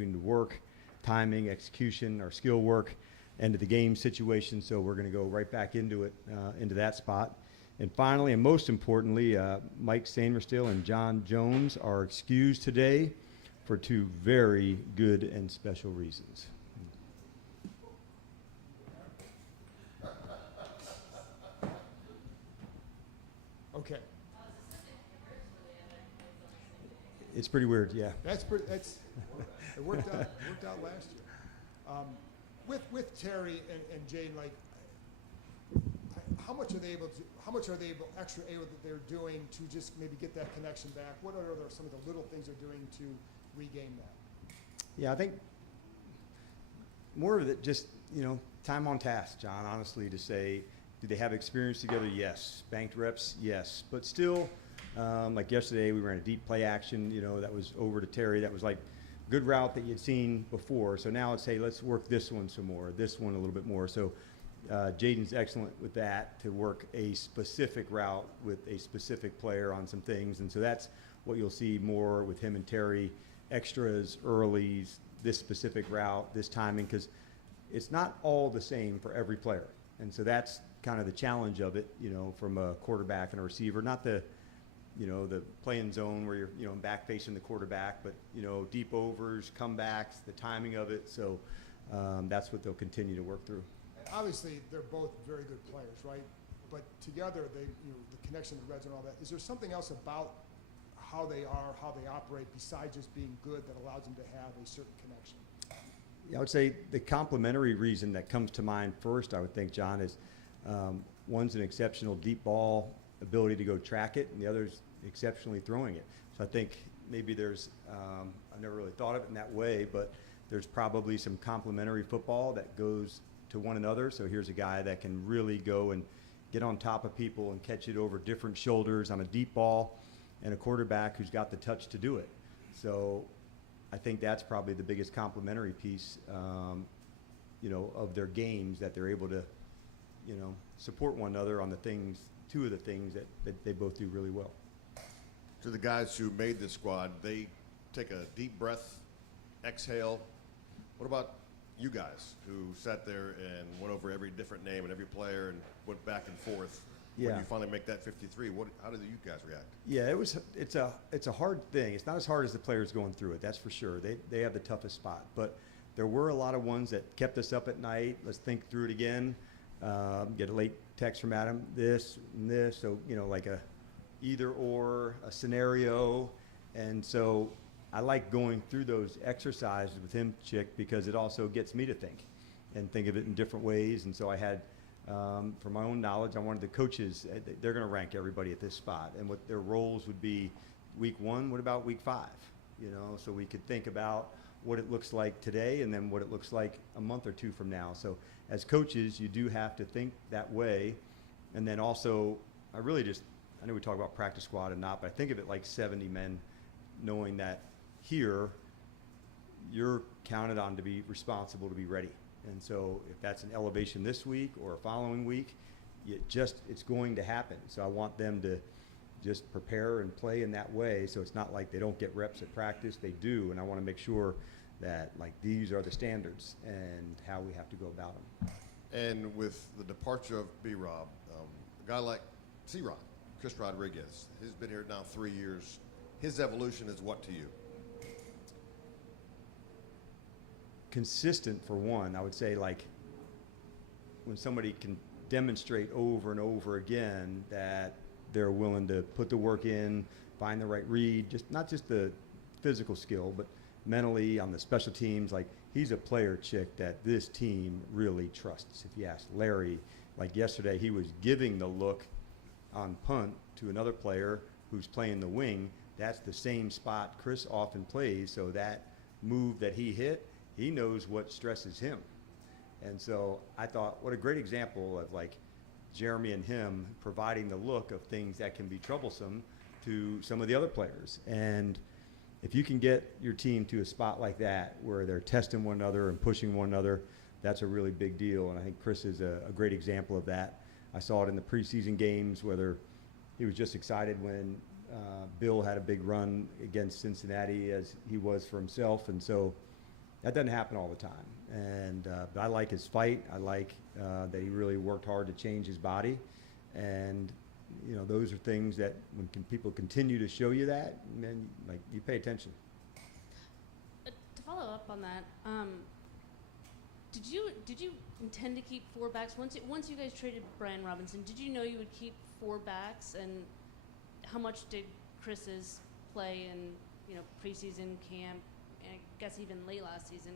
between the work, timing, execution, our skill work, end of the game situation. So we're going to go right back into it, into that spot. And finally, and most importantly, Mike Sainmerstill and John Jones are excused today for two very good and special reasons. Okay. It's pretty weird, yeah. It worked out last year. With Terry and Jane, like, how much are they able that they're doing to just maybe get that connection back? What are some of the little things they're doing to regain that? Yeah, I think more of it just, time on task, John, honestly, to say, do they have experience together? Yes. Banked reps? Yes. But still, like yesterday, we ran a deep play action, that was over to Terry. That was like good route that you'd seen before. So now it's, hey, let's work this one some more, this one a little bit more. So Jaden's excellent with that, to work a specific route with a specific player on some things. And so that's what you'll see more with him and Terry, extras, earlies, this specific route, this timing, because it's not all the same for every player. And so that's kind of the challenge of it, from a quarterback and a receiver, not the playing zone where you're, back facing the quarterback, but, deep overs, comebacks, the timing of it. So that's what they'll continue to work through. Obviously, they're both very good players, right? But together, the connection, the red zone, all that. Is there something else about how they are, how they operate, besides just being good, that allows them to have a certain connection? Yeah, I would say the complementary reason that comes to mind first, I would think, John, is one's an exceptional deep ball ability to go track it, and the other's exceptionally throwing it. So I think maybe there's, I've never really thought of it in that way, but there's probably some complementary football that goes to one another. So here's a guy that can really go and get on top of people and catch it over different shoulders on a deep ball, and a quarterback who's got the touch to do it. So I think that's probably the biggest complementary piece, of their games, that they're able to, support one another on the things, two of the things that they both do really well. To the guys who made this squad, they take a deep breath, exhale. What about you guys who sat there and went over every different name and every player and went back and forth? Yeah. When you finally make that 53, how did you guys react? Yeah, it's a hard thing. It's not as hard as the players going through it, that's for sure. They have the toughest spot. But there were a lot of ones that kept us up at night. Let's think through it again. Get a late text from Adam, this and this. So, like a either or, a scenario. And so I like going through those exercises with him, Chick, because it also gets me to think of it in different ways. And so I had, for my own knowledge, I wanted the coaches, they're going to rank everybody at this spot and what their roles would be. Week 1, what about week 5? So we could think about what it looks like today and then what it looks like a month or two from now. So as coaches, you do have to think that way. And then also, I know we talk about practice squad and not, but I think of it like 70 men, knowing that here you're counted on to be responsible, to be ready. And so if that's an elevation this week or a following week, it's going to happen. So I want them to just prepare and play in that way. So it's not like they don't get reps at practice, they do. And I want to make sure that, like, these are the standards and how we have to go about them. And with the departure of B-Rob, a guy like C-Rod, Chris Rodriguez, he's been here now 3 years. His evolution is what to you? Consistent, for one. I would say, like, when somebody can demonstrate over and over again that they're willing to put the work in, find the right read, not just the physical skill, but mentally on the special teams. Like, he's a player, Chick, that this team really trusts. If you ask Larry, like yesterday, he was giving the look on punt to another player who's playing the wing. That's the same spot Chris often plays, so that move that he hit, he knows what stresses him. And so I thought, what a great example of, like, Jeremy and him providing the look of things that can be troublesome to some of the other players. And if you can get your team to a spot like that where they're testing one another and pushing one another, that's a really big deal. And I think Chris is a great example of that. I saw it in the preseason games, whether he was just excited when Bill had a big run against Cincinnati, as he was for himself. And so That doesn't happen all the time. And but I like his fight. I like that he really worked hard to change his body. And, you know, those are things that when people continue to show you that, then, like, you pay attention. To follow up on that, did you intend to keep 4 backs once you guys traded Brian Robinson? Did you know you would keep 4 backs, and how much did Chris's play in, you know, preseason camp, and I guess even late last season,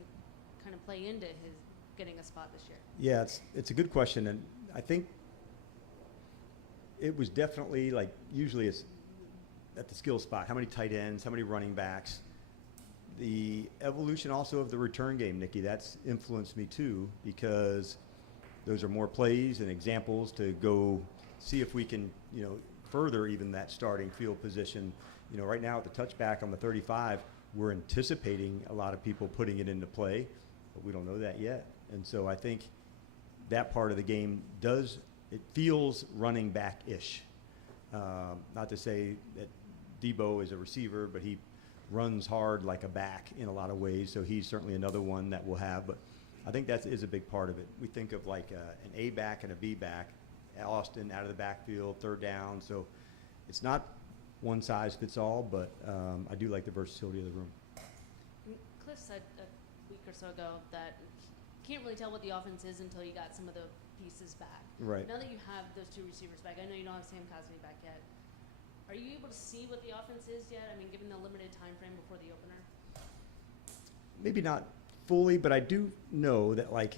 kind of play into his getting a spot this year? Yeah, it's a good question, and I think it was definitely, like, usually it's at the skill spot. How many tight ends? How many running backs? The evolution also of the return game, Nikki, that's influenced me too, because those are more plays and examples to go see if we can, you know, further even that starting field position. You know, right now at the touchback on the 35, we're anticipating a lot of people putting it into play, but we don't know that yet. And so I think that part of the game it feels running back-ish. Not to say that Debo is a receiver, but he runs hard like a back in a lot of ways, so he's certainly another one that we'll have. But I think that is a big part of it. We think of like an A back and a B back. Austin out of the backfield, third down. So it's not one size fits all, but I do like the versatility of the room. Cliff said a week or so ago that you can't really tell what the offense is until you got some of the pieces back. Right. Now that you have those 2 receivers back, I know you don't have Sam Cosmi back yet. Are you able to see what the offense is yet? I mean, given the limited time frame before the opener? Maybe not fully, but I do know that, like,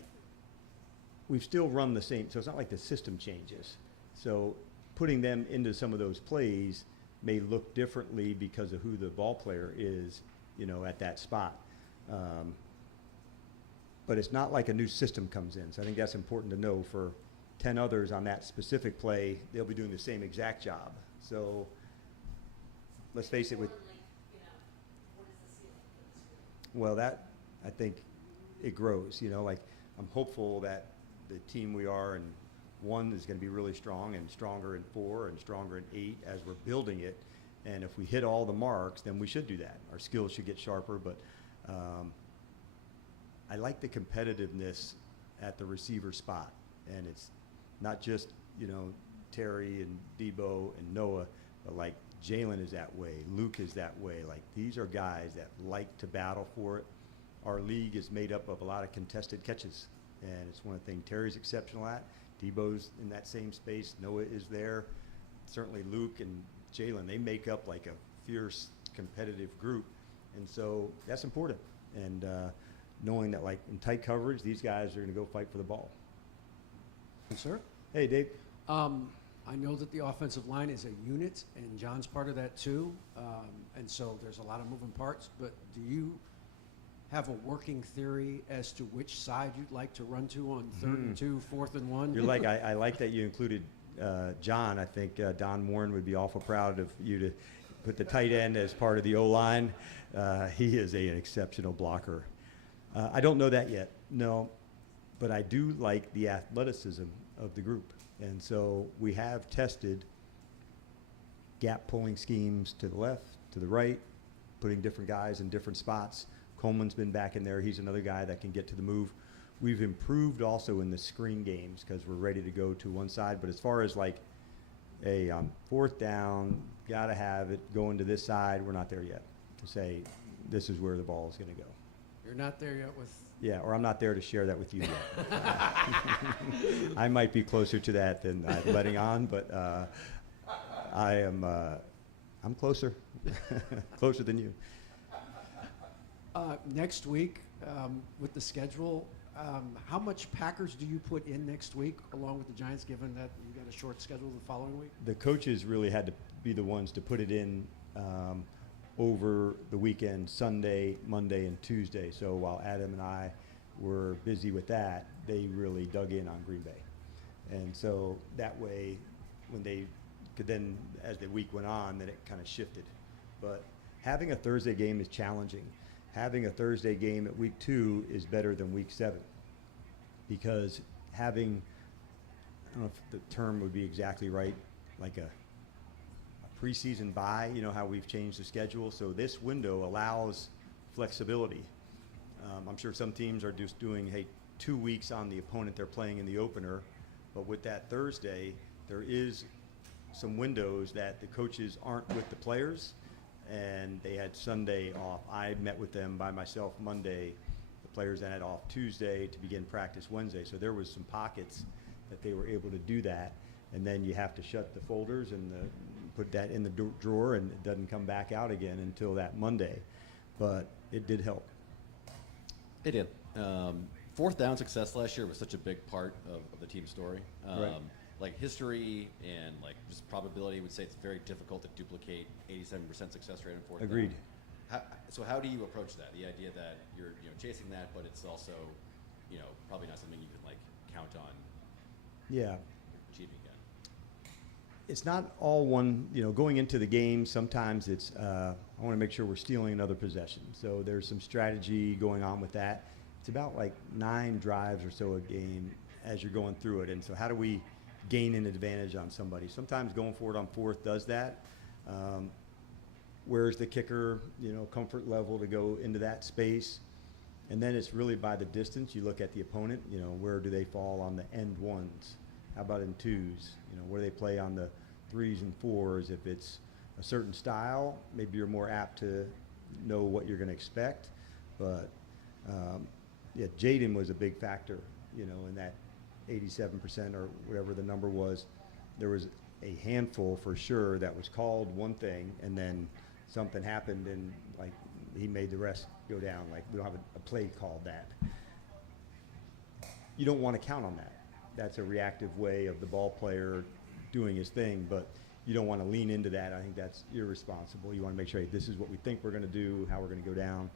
we've still run the same, so it's not like the system changes. So putting them into some of those plays may look differently because of who the ball player is, you know, at that spot. But it's not like a new system comes in. So I think that's important to know. For 10 others on that specific play, they'll be doing the same exact job. So let's face it, well, that, I think it grows, you know, like, I'm hopeful that the team we are in 1 is going to be really strong, and stronger in 4, and stronger in 8 as we're building it. And if we hit all the marks, then we should do that. Our skills should get sharper, but I like the competitiveness at the receiver spot. And it's not just, you know, Terry and Debo and Noah, but like Jalen is that way, Luke is that way. Like, these are guys that like to battle for it. Our league is made up of a lot of contested catches, and it's one of the things Terry's exceptional at. Debo's in that same space. Noah is there. Certainly Luke and Jalen, they make up like a fierce competitive group, and so that's important. And knowing that, like, in tight coverage, these guys are going to go fight for the ball. Yes, sir. Hey, Dave. I know that the offensive line is a unit, and John's part of that too. And so there's a lot of moving parts. But do you have a working theory as to which side you'd like to run to on 3rd and 2, 4th and 1? You're like, I like that you included John. I think Don Warren would be awful proud of you to put the tight end as part of the O-line. He is an exceptional blocker. I don't know that yet, no, but I do like the athleticism of the group. And so we have tested gap pulling schemes to the left, to the right, putting different guys in different spots. Coleman's been back in there. He's another guy that can get to the move. We've improved also in the screen games because we're ready to go to one side. But as far as like, hey, on 4th down, got to have it going to this side, we're not there yet to say this is where the ball is going to go. You're not there yet with... Yeah, or I'm not there to share that with you yet. I might be closer to that than I'm letting on, but I'm closer, closer than you. Next week, with the schedule, how much Packers do you put in next week along with the Giants, given that you got a short schedule the following week? The coaches really had to be the ones to put it in over the weekend, Sunday, Monday, and Tuesday. So while Adam and I were busy with that, they really dug in on Green Bay. And so that way, when they could then, as the week went on, then it kind of shifted. But having a Thursday game is challenging. Having a Thursday game at week 2 is better than week 7, because having, I don't know if the term would be exactly right, like a preseason bye, you know how we've changed the schedule. So this window allows flexibility. I'm I'm sure some teams are just doing, hey, 2 weeks on the opponent they're playing in the opener, but with that Thursday, there is some windows that the coaches aren't with the players, and they had Sunday off. I met with them by myself Monday. The players then had off Tuesday to begin practice Wednesday. So there was some pockets that they were able to do that, and then you have to shut the folders and put that in the drawer, and it doesn't come back out again until that Monday. But it did help. It did. Fourth down success last year was such a big part of the team story. Right. Like history and like just probability would say it's very difficult to duplicate 87% success rate in fourth down. Agreed. So how do you approach that? The idea that you're chasing that, but it's also probably not something you can like count on Yeah. achieving again. It's not all one, going into the game, sometimes it's, I want to make sure we're stealing another possession. So there's some strategy going on with that. It's about like 9 drives or so a game as you're going through it. And so how do we gain an advantage on somebody? Sometimes going for it on fourth does that. Where's the kicker, comfort level to go into that space? And then it's really by the distance. You look at the opponent, where do they fall on the end ones? How about in twos? Where do they play on the 3s and 4s? If it's a certain style, maybe you're more apt to know what you're going to expect. But yeah, Jaden was a big factor, in that 87% or whatever the number was. There was a handful for sure that was called one thing, and then something happened, and like he made the rest go down. Like we don't have a play called that. You don't want to count on that. That's a reactive way of the ball player doing his thing, but you don't want to lean into that. I think that's irresponsible. You want to make sure, hey, this is what we think we're going to do, how we're going to go down.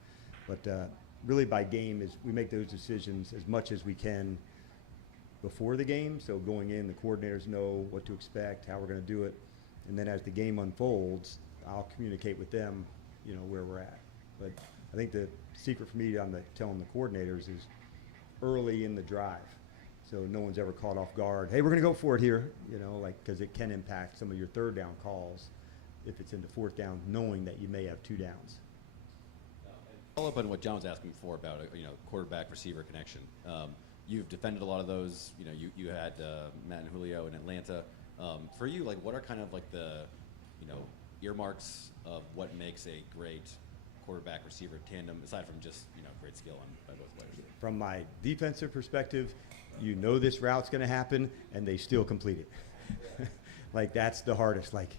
But really by game is we make those decisions as much as we can before the game. So going in, the coordinators know what to expect, how we're going to do it. And then as the game unfolds, I'll communicate with them, where we're at. But I think the secret for me on telling the coordinators is early in the drive. So no one's ever caught off guard. Hey, we're going to go for it here, because it can impact some of your third down calls if it's into fourth down, knowing that you may have 2 downs. Follow up on what John was asking before about quarterback receiver connection. You've defended a lot of those. You had Matt and Julio in Atlanta. For you, like, what are kind of like the earmarks of what makes a great quarterback receiver tandem, aside from just great skill by both players? From my defensive perspective, this route's going to happen, and they still complete it. Like, that's the hardest. Like,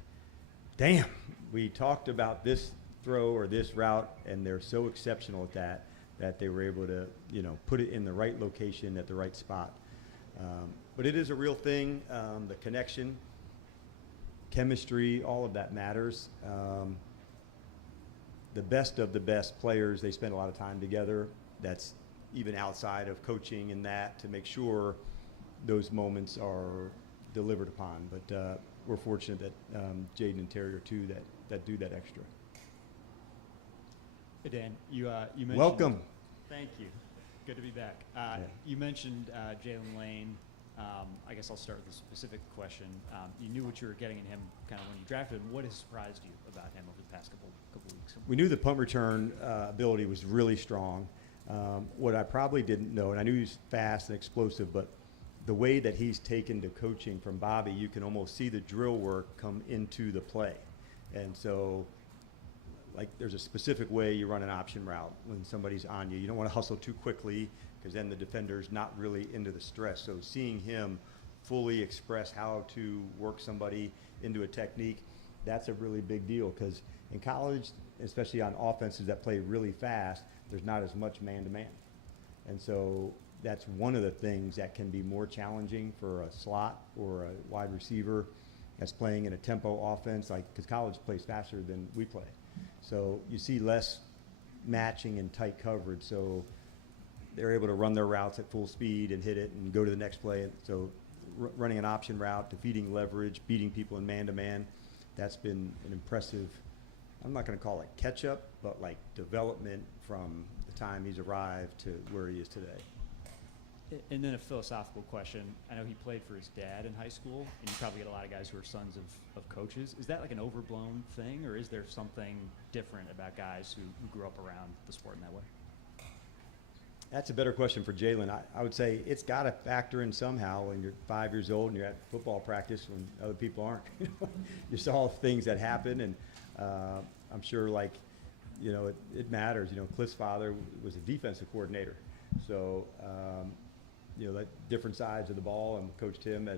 damn, we talked about this throw or this route, and they're so exceptional at that they were able to, put it in the right location at the right spot. But it is a real thing. The connection, chemistry, all of that matters. The best of the best players, they spend a lot of time together. That's even outside of coaching and that, to make sure those moments are delivered upon. But we're fortunate that Jaden and Terry are 2 that do that extra. Hey, Dan, you mentioned... Welcome. Thank you. Good to be back. Yeah. You mentioned Jalen Lane. I guess I'll start with a specific question. You knew what you were getting in him kind of when you drafted him. What has surprised you about him over the past couple weeks? We knew the punt return ability was really strong. What I probably didn't know, and I knew he was fast and explosive, but the way that he's taken to coaching from Bobby, you can almost see the drill work come into the play. And so, like, there's a specific way you run an option route when somebody's on you. You don't want to hustle too quickly, because then the defender's not really into the stress. So seeing him fully express how to work somebody into a technique, that's a really big deal, because in college, especially on offenses that play really fast, there's not as much man-to-man. And so that's one of the things that can be more challenging for a slot or a wide receiver that's playing in a tempo offense, because college plays faster than we play. So you see less matching and tight coverage. So they're able to run their routes at full speed and hit it and go to the next play. And so running an option route, defeating leverage, beating people in man-to-man, that's been an impressive, I'm not going to call it catch-up, but like development from the time he's arrived to where he is today. And then a philosophical question. I know he played for his dad in high school, and you probably get a lot of guys who are sons of coaches. Is that like an overblown thing, or is there something different about guys who grew up around the sport in that way? That's a better question for Jalen. I would say it's got to factor in somehow when you're 5 years old and you're at football practice when other people aren't. You saw things that happen, and I'm sure, like, it matters. Cliff's father was a defensive coordinator, so like different sides of the ball, and coached him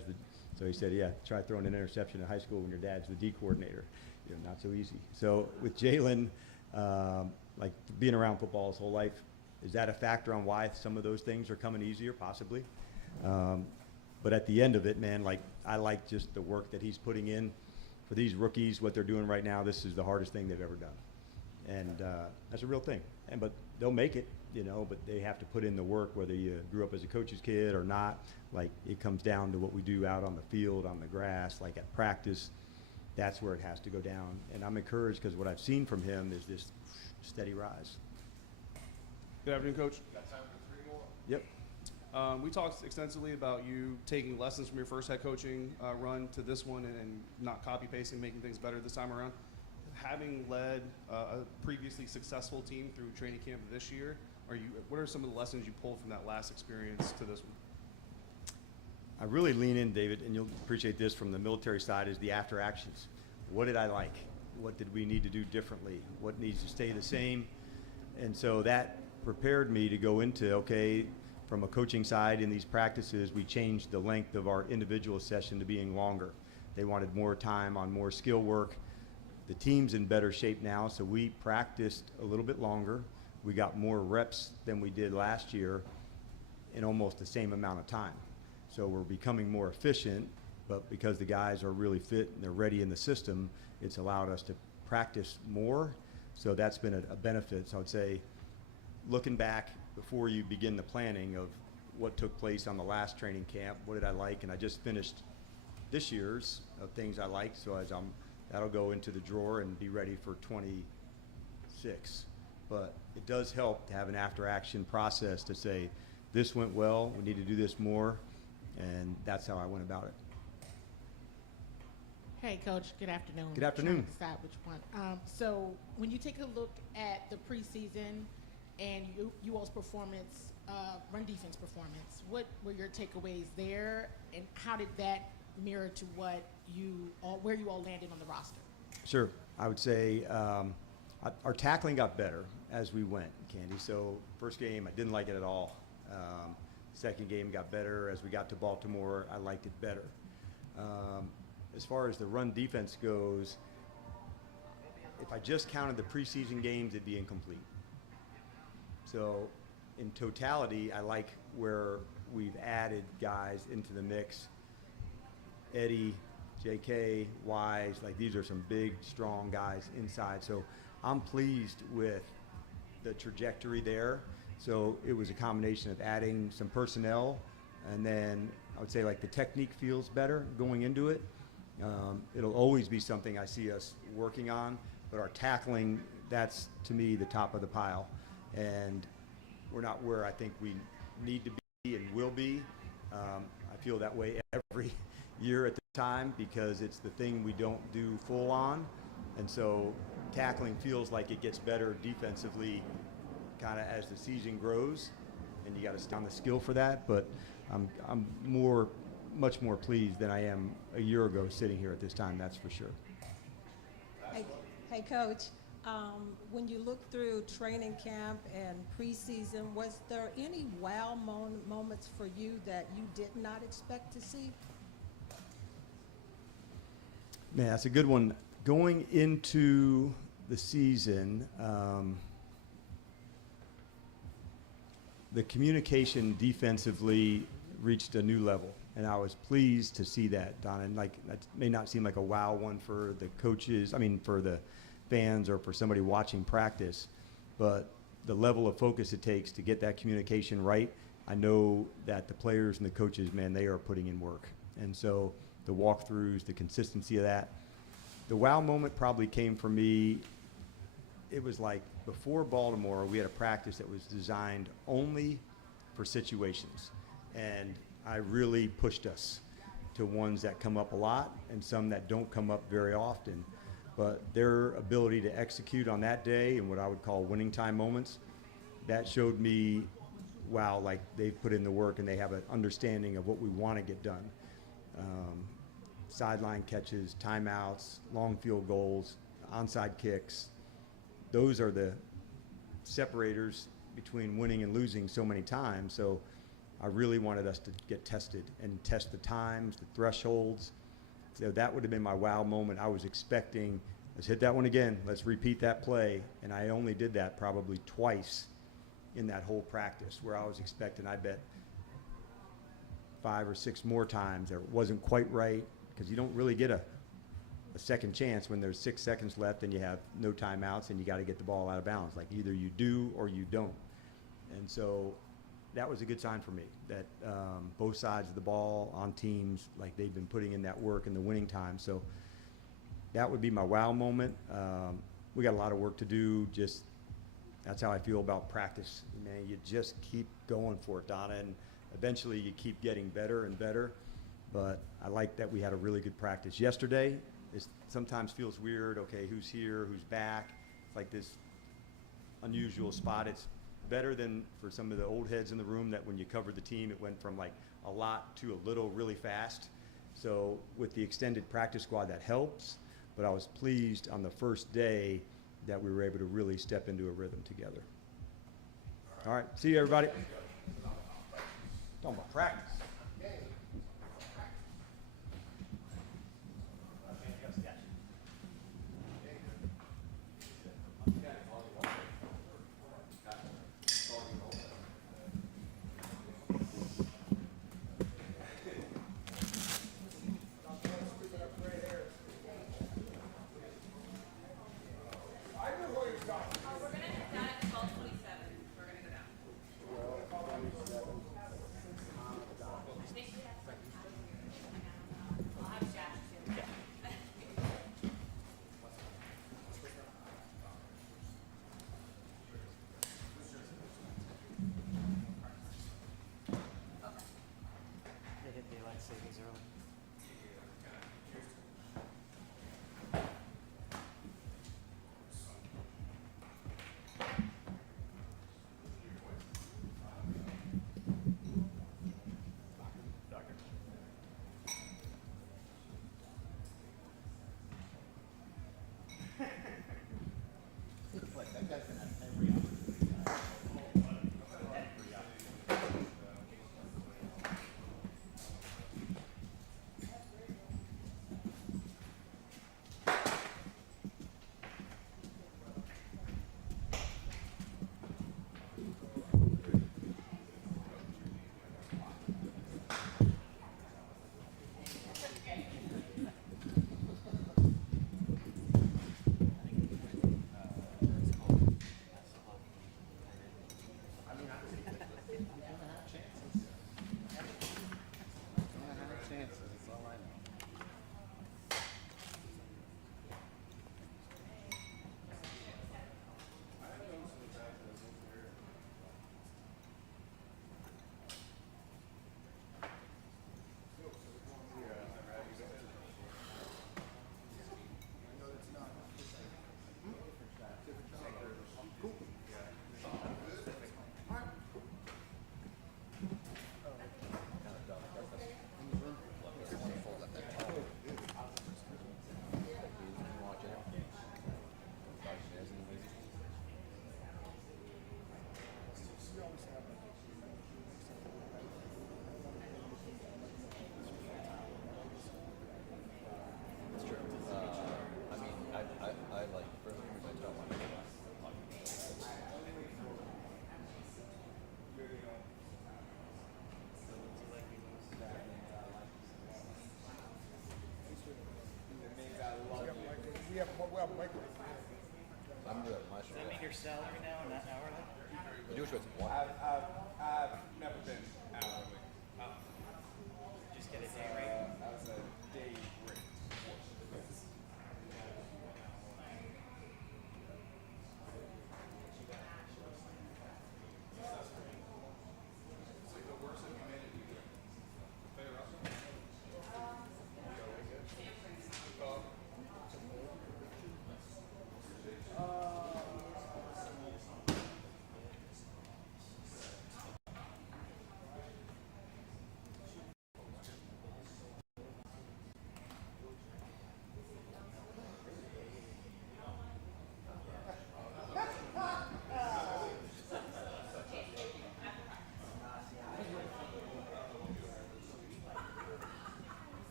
so he said, yeah, try throwing an interception in high school when your dad's the D coordinator. Not so easy. So with Jalen, like being around football his whole life, is that a factor on why some of those things are coming easier? Possibly. But at the end of it, man, like, I like just the work that he's putting in for these rookies, what they're doing right now. This is the hardest thing they've ever done. And that's a real thing. But they'll make it, but they have to put in the work, whether you grew up as a coach's kid or not. Like, it comes down to what we do out on the field, on the grass, like at practice. That's where it has to go down. And I'm encouraged because what I've seen from him is this steady rise. Good afternoon, Coach. Got time for 3 more? Yep. We talked extensively about you taking lessons from your first head coaching run to this one and not copy-pasting, making things better this time around. Having led a previously successful team through training camp this year, what are some of the lessons you pulled from that last experience to this one? I really lean in, David, and you'll appreciate this from the military side, is the after actions. What did I like? What did we need to do differently? What needs to stay the same? And so that prepared me to go into, okay, from a coaching side in these practices, we changed the length of our individual session to being longer. They wanted more time on more skill work. The team's in better shape now, so we practiced a little bit longer. We got more reps than we did last year in almost the same amount of time. So we're becoming more efficient, but because the guys are really fit and they're ready in the system, it's allowed us to practice more. So that's been a benefit. So I would say, looking back before you begin the planning of what took place on the last training camp, what did I like? And I just finished this year's of things I liked. So that'll go into the drawer and be ready for 26. But it does help to have an after-action process to say, this went well, we need to do this more, and that's how I went about it. Hey, Coach. Good afternoon. Good afternoon. I'm trying to decide which one. So when you take a look at the preseason and you all's performance, run defense performance, what were your takeaways there, and how did that mirror to where you all landed on the roster? Sure. I would say our tackling got better as we went, Candy. So first game, I didn't like it at all. Second game got better. As we got to Baltimore, I liked it better. As far as the run defense goes, if I just counted the preseason games, it'd be incomplete. So in totality, I like where we've added guys into the mix. Eddie, JK, Wise, like these are some big, strong guys inside. So I'm pleased with the trajectory there. So it was a combination of adding some personnel, and then I would say like the technique feels better going into it. It'll always be something I see us working on, but our tackling, that's to me the top of the pile. And we're not where I think we need to be and will be. I feel that way every year at the time because it's the thing we don't do full on. And so tackling feels like it gets better defensively kind of as the season grows, and you got to stay on the skill for that. But I'm much more pleased than I am a year ago sitting here at this time, that's for sure. Hey Coach, when you look through training camp and preseason, was there any wow moments for you that you did not expect to see? Man, that's a good one. Going into the season, the communication defensively reached a new level, and I was pleased to see that, Donna. And like, that may not seem like a wow one for the coaches, for the fans or for somebody watching practice, but the level of focus it takes to get that communication right, I know that the players and the coaches, man, they are putting in work. And so the walkthroughs, the consistency of that. The wow moment probably came for me, it was like before Baltimore, we had a practice that was designed only for situations. And I really pushed us to ones that come up a lot and some that don't come up very often. But their ability to execute on that day and what I would call winning time moments, that showed me wow, like they've put in the work and they have an understanding of what we want to get done. Sideline catches, timeouts, long field goals, onside kicks. Those are the separators between winning and losing so many times. So I really wanted us to get tested and test the times, the thresholds. So that would have been my wow moment. I was expecting, let's hit that one again. Let's repeat that play. And I only did that probably twice in that whole practice, where I was expecting, I bet, 5 or 6 more times that it wasn't quite right, because you don't really get a second chance when there's 6 seconds left and you have no timeouts and you got to get the ball out of bounds. Like either you do or you don't. And so that was a good sign for me that both sides of the ball on teams, like they've been putting in that work in the winning time. So that would be my wow moment. We got a lot of work to do. Just that's how I feel about practice. Man, you just keep going for it, Donna, and eventually you keep getting better and better. But I like that we had a really good practice yesterday. It sometimes feels weird. Okay, who's here? Who's back? It's like this unusual spot. It's better than for some of the old heads in the room that when you covered the team, it went from like a lot to a little really fast. So with the extended practice squad, that helps. But I was pleased on the first day that we were able to really step into a rhythm together. All right, see you, everybody. Talking about practice.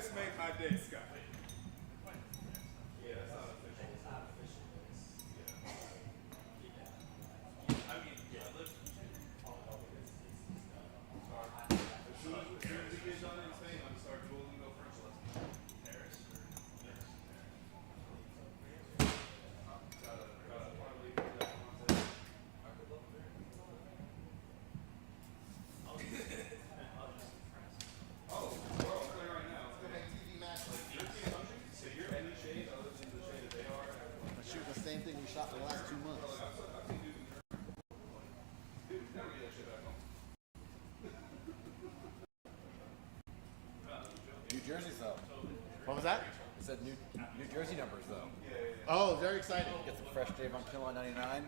just made my day, Scott. Yeah, that's not official. It's not official. I mean, yeah, let's. As soon as we get done in Spain, I'm gonna start Duolingo French lessons. Paris. Gotta finally get that concept. Oh, we're all playing right now. It's gonna make TV match like European countries. So you're any shade other than the shade that they are. I shoot the same thing we shot the last 2 months. Dude, never get that shit back home. New Jersey though. What was that? It said New Jersey numbers though. Oh, very exciting. Get some fresh Javon Kill on 99.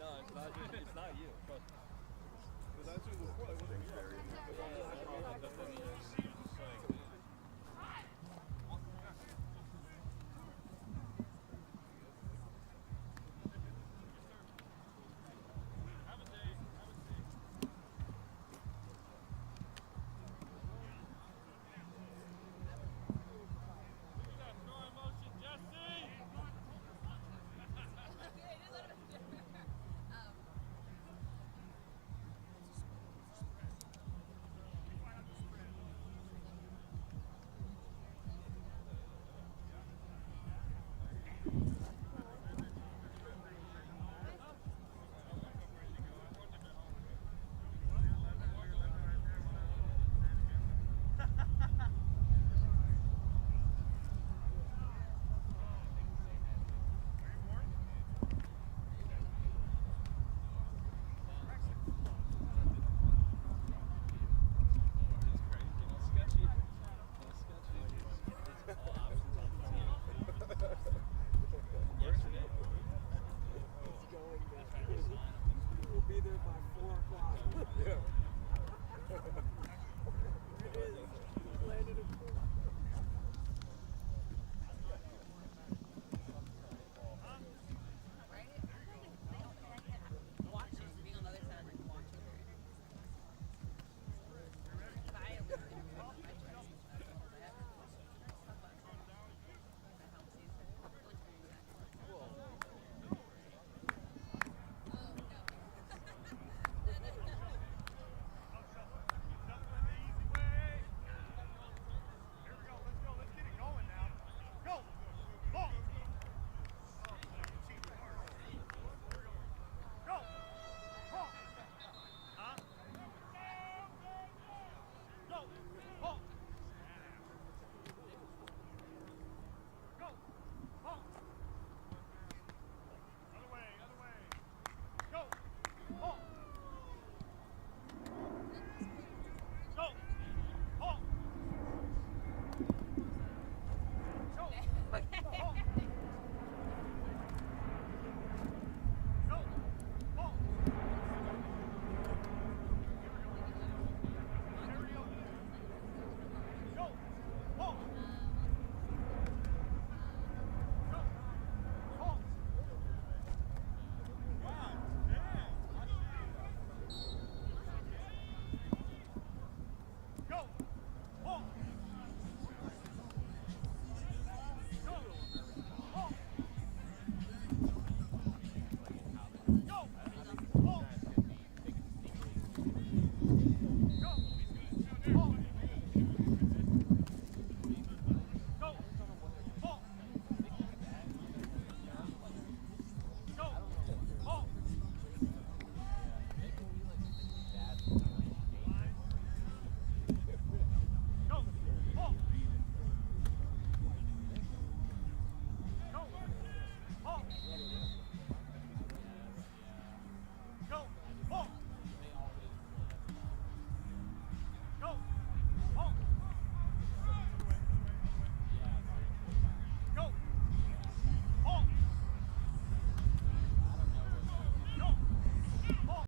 No, it's not you. Trust me. Because that's who the